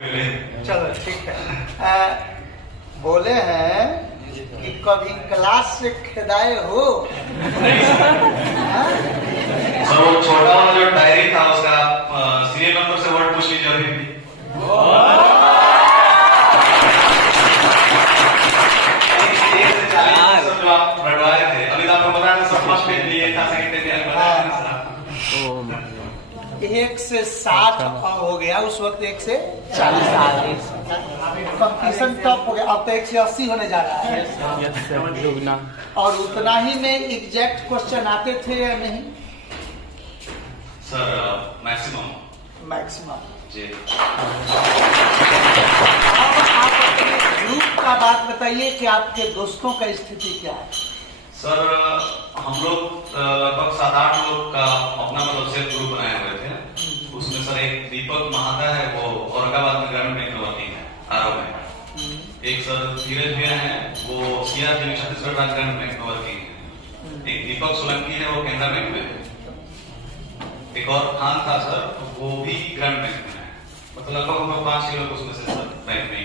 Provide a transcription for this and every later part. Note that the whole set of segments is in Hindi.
चलो ठीक है। बोले हैं कि कभी क्लास से खेदाए हो? सर वो छोटा वाला जो डायरी था उसका सीरियल नंबर से वर्ड पूछ लीजिए अभी भी। जो आप बढ़वाए थे अभी तो आपको बताया था, सब फर्स्ट पेज लिए था, सेकंड पेज लिए बताया था। 1 से 60 हो गया उस वक्त, 1 से 40 कंपटीशन टॉप हो गया। अब तो 1 से 80 होने जा रहा है। और उतना ही में एग्जैक्ट क्वेश्चन आते थे या नहीं? सर मैक्सिमम जी। अब आप अपने ग्रुप का बात बताइए कि आपके दोस्तों का स्थिति क्या है? सर हम लोग लगभग 7-8 लोग का अपना मतलब सेल्फ ग्रुप बनाए हुए थे। उसमें सर एक दीपक महाता है, वो औरंगाबाद में ग्रामीण बैंक में वर्किंग है आरओ में। एक सर धीरज भैया है, वो सीआरपी छत्तीसगढ़ राज्य ग्रामीण बैंक में वर्किंग है। एक दीपक सोलंकी है, वो केनरा बैंक में है। एक और खान था सर, वो भी ग्रामीण बैंक में है। मतलब लगभग हम लोग 5-6 लोग उसमें से सर बैंक में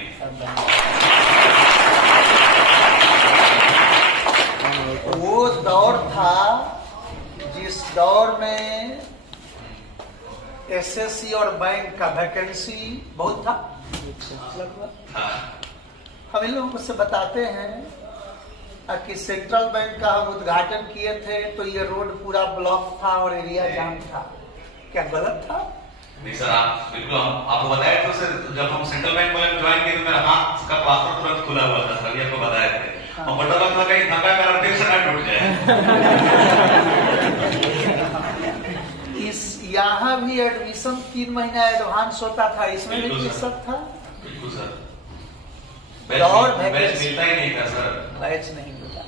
वो दौर था जिस दौर में एसएससी और बैंक का वैकेंसी बहुत था लगभग। हम इन लोगों से बताते हैं कि सेंट्रल बैंक का हम उद्घाटन किए थे तो ये रोड पूरा ब्लॉक था और एरिया जाम था। क्या गलत था? नहीं सर, आप बिल्कुल आपको बताया था सर, जब हम सेंट्रल बैंक में ज्वाइन किए तो मेरा हाथ का प्लास्टर तुरंत खुला हुआ था सर, आपको बताए थे। और बड़ा लगता कहीं धक्का कर फिर से टूट जाए। इस यहाँ भी एडमिशन 3 महीना एडवांस होता था, इसमें भी सब था। बिल्कुल सर, बैच मिलता ही नहीं था सर, बैच नहीं मिला।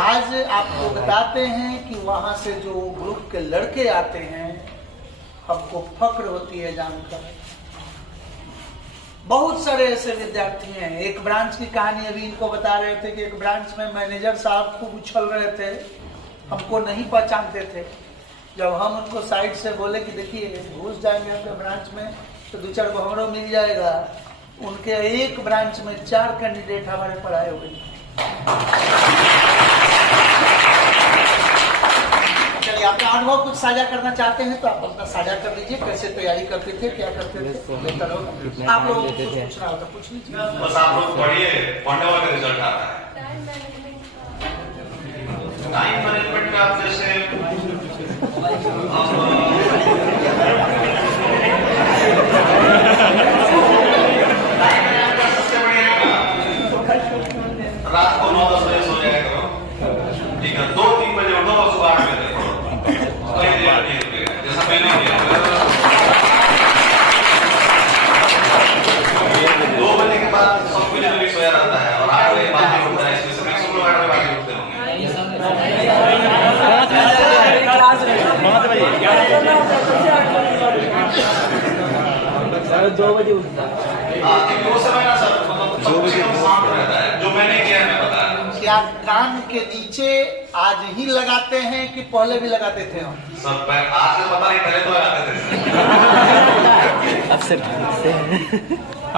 आज आपको बताते हैं कि वहां से जो ग्रुप के लड़के आते हैं, हमको फक्र होती है जानकर। बहुत सारे ऐसे विद्यार्थी हैं। एक ब्रांच की कहानी अभी इनको बता रहे थे कि एक ब्रांच में मैनेजर साहब खूब उछल रहे थे, हमको नहीं पहचानते थे। जब हम उनको साइड से बोले कि देखिए घुस जाएंगे आपके ब्रांच में तो 2-4 गो हमरो मिल जाएगा, उनके एक ब्रांच में 4 कैंडिडेट हमारे पढ़ाए हुए। चलिए, अपना अनुभव कुछ साझा करना चाहते हैं तो आप अपना साझा कर लीजिए। कैसे तैयारी करते थे, क्या करते थे, बेहतर होगा। आप लोगों को कुछ पूछना हो तो पूछ लीजिए। बस आप लोग पढ़िए, पढ़ने वाला रिजल्ट आता है। टाइम मैनेजमेंट का आप जैसे सबसे बढ़िया रात को 9-10 बजे सो जाया करो, ठीक है। 2-3 बजे उठो और सुबह 8 बजे देखो, जैसा मैंने किया। 2 बजे के बाद सब कुछ जल्दी सोया रहता है और 8 बजे बाद में उठता है, इसमें मैक्सिमम लोग 8 बजे बाद उठते होंगे। 2 बजे उठता है। वो समय ना सर, मतलब सब कुछ शांत रहता है। जो मैंने किया मैं बता रहा हूँ। क्या कान के नीचे आज ही लगाते हैं कि पहले भी लगाते थे हम? सब आज से पता नहीं, पहले तो लगाते थे।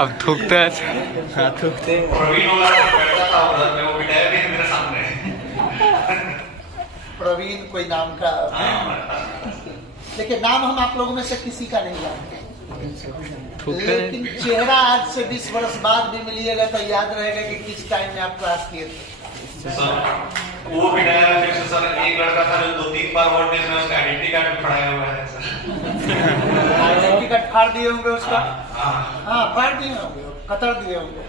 अब थूकते हैं। हाँ थूकते। प्रवीण बैठता था उधर में, वो बिठाया भी मेरे सामने। प्रवीण कोई नाम का, देखिए नाम हम आप लोगों में से किसी का नहीं जानते, लेकिन चेहरा आज से 20 वर्ष बाद भी मिलिएगा तो याद रहेगा कि किस टाइम में आप क्लास किए थे। सर वो बिठाया फिर से सर, एक लड़का था जो 2-3 बार वर्ड में उसका आइडेंटिटी कार्ड भी फड़ाया हुआ है सर। आइडेंटिटी कार्ड फाड़ दिए होंगे उसका? हाँ, फाड़ दिए होंगे, कतर दिए होंगे,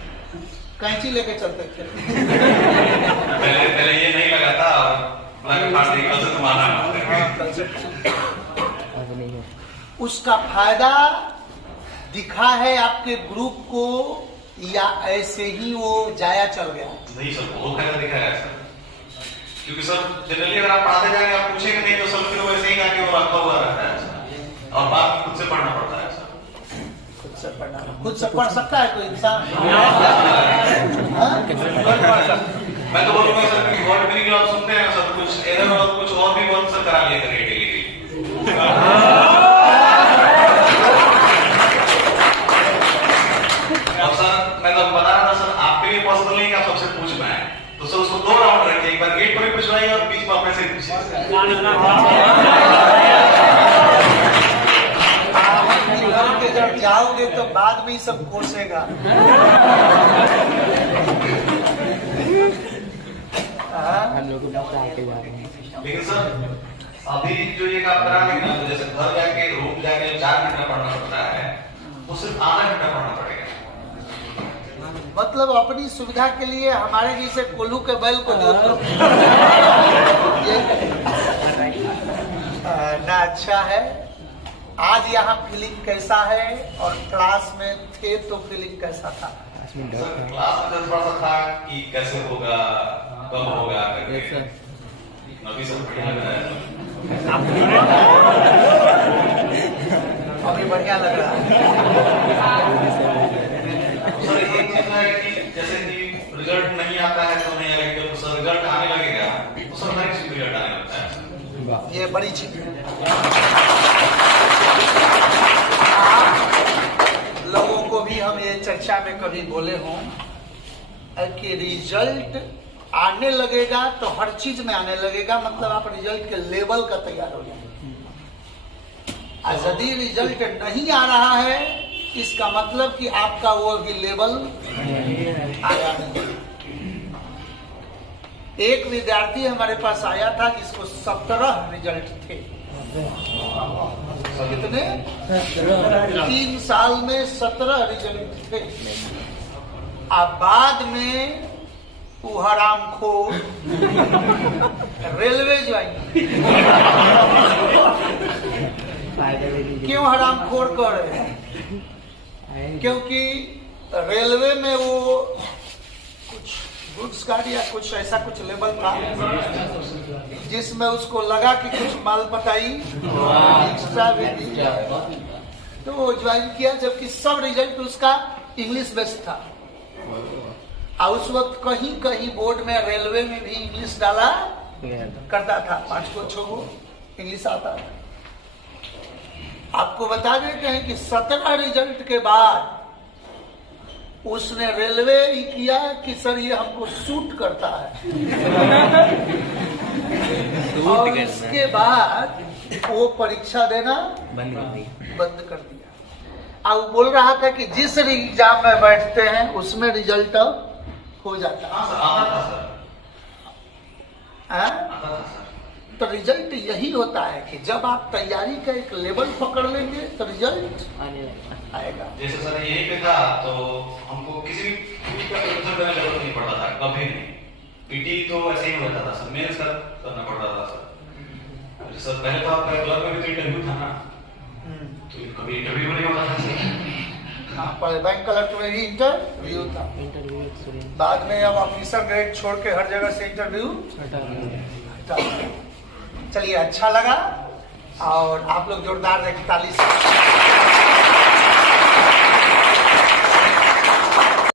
कैंची लेके चलते थे। पहले ये नहीं लगा था और फाड़ दी, कल से तुम्हारा उसका फायदा दिखा है आपके ग्रुप को या ऐसे ही वो जाया चल गया? नहीं सर, बहुत फायदा दिखा है सर। क्योंकि सर जनरली अगर आप पढ़ाते जाएंगे, आप पूछेंगे नहीं तो सर फिर वैसे ही आके वो रखा हुआ रहता है सर, और बात खुद से पढ़ना पड़ता है सर। खुद से पढ़ना, खुद से पढ़ सकता है कोई इंसान? मैं तो बोलूंगा सर कि वर्ड मीनिंग आप सुनते हैं सब कुछ, इधर और कुछ और भी बहुत सर करा लिया करेंगे। नहीं पूछिए। घर के जब जाओगे तो बाद में ही सब कोसेगा। हम लोग डॉक्टर आके जा रहे हैं। लेकिन सर अभी जो ये काम करा लेंगे ना, तो जैसे घर जाके रूम जाके 4 घंटा पढ़ना पड़ता है, वो सिर्फ आधा घंटा पढ़ना पड़ेगा। मतलब अपनी सुविधा के लिए हमारे जैसे कोल्हू के बैल को जोत लो। ना अच्छा है। आज यहाँ फीलिंग कैसा है और क्लास में थे तो फीलिंग कैसा था? सर क्लास में थोड़ा सा था कि कैसे होगा, कब होगा करके। अभी सब बढ़िया लग रहा है। अभी बढ़िया लग रहा है। सर एक चीज है कि जैसे कि रिजल्ट नहीं आता है तो नहीं आएगा, जब सर रिजल्ट आने लगेगा तो सर नेक्स्ट रिजल्ट आने लगता है। ये बड़ी चीज है। लोगों को भी हम ये चर्चा में कभी बोले हों कि रिजल्ट आने लगेगा तो हर चीज में आने लगेगा, मतलब आप रिजल्ट के लेवल का तैयार हो जाए। यदि रिजल्ट नहीं आ रहा है इसका मतलब कि आपका वो अभी लेवल आया नहीं। एक विद्यार्थी हमारे पास आया था जिसको 17 रिजल्ट थे। कितने? 3 साल में 17 रिजल्ट थे। अब बाद में वो हरामखोर रेलवे ज्वाइन। क्यों हरामखोर कर रहे हैं? क्योंकि रेलवे में वो कुछ गुड्स गाड़ी या कुछ ऐसा कुछ लेवल था जिसमें उसको लगा कि कुछ माल पटाई एक्स्ट्रा भी दी, तो वो ज्वाइन किया, जबकि सब रिजल्ट उसका इंग्लिश बेस्ड था। और उस वक्त कहीं कहीं बोर्ड में रेलवे में भी इंग्लिश डाला करता था, 5 को 6 को इंग्लिश आता था। आपको बता देते हैं कि 17 रिजल्ट के बाद उसने रेलवे ही किया कि सर ये हमको सूट करता है। और इसके बाद वो परीक्षा देना बंद कर दिया। अब बोल रहा था कि जिस एग्जाम में बैठते हैं उसमें रिजल्ट हो जाता है। हाँ सर, आता था सर। आता था सर। तो रिजल्ट यही होता है कि जब आप तैयारी का एक लेवल पकड़ लेंगे तो रिजल्ट आएगा। जैसे सर यही पे था तो हमको किसी भी का प्रेशर देने की जरूरत नहीं पड़ता था, कभी नहीं। पीटी तो ऐसे ही हो जाता था सर, मेंस करना पड़ता था सर। सर पहले तो आपका क्लब में भी तो इंटरव्यू था ना, तो कभी इंटरव्यू नहीं होता था सर। हाँ, पहले बैंक क्लर्क में भी इंटरव्यू था, बाद में अब ऑफिसर ग्रेड छोड़ के हर जगह से इंटरव्यू। चलिए, अच्छा लगा और आप लोग जोरदार ताली से